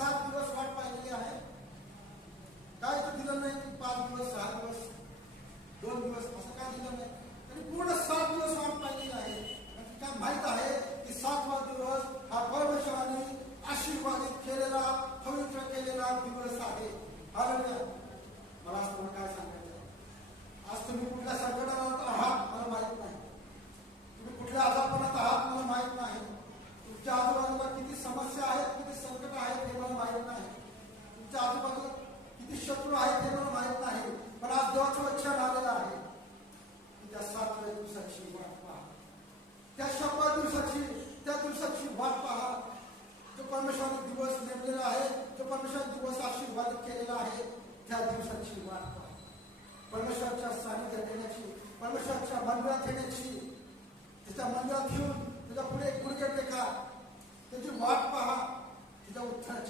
7 दिवस वाट पाहिलेली आहे. काय तर दिलं नाही की 5 दिवस 6 दिवस 2 दिवस असं काय दिलं नाही. त्यांनी पूर्ण 7 दिवस वाट पाहिलेली आहे. काय माहित आहे की 7वा दिवस हा परमेश्वराने आशीर्वादित केलेला पवित्र केलेला दिवस आहे. हालेलुया. मला आज तुम्हाला काय सांगायचं, आज तुम्ही कुठल्या संकटात आहात मला माहित नाही, तुम्ही कुठल्या आजारपणात आहात मला माहित नाही, तुमच्या आजूबाजूला किती समस्या आहेत, किती संकट आहेत हे मला माहित नाही, तुमच्या आजूबाजूला किती शत्रू आहेत हे मला माहित नाही. पण आज देवाचं वचन आलेलं आहे की त्या 7व्या दिवसाची वाट पहा, त्या 7व्या दिवसाची, त्या दिवसाची वाट पहा. जो परमेश्वराने दिवस नेमलेला आहे, जो परमेश्वराने दिवस आशीर्वादित केलेला आहे, त्या दिवसाची वाट पहा. परमेश्वराच्या सानिध्यात येण्याची, परमेश्वराच्या मंदिरात येण्याची, त्याच्या मंदिरात येऊन त्याच्या पुढे गुडघे टेका, त्याची वाट पहा, त्याच्या उत्थानाची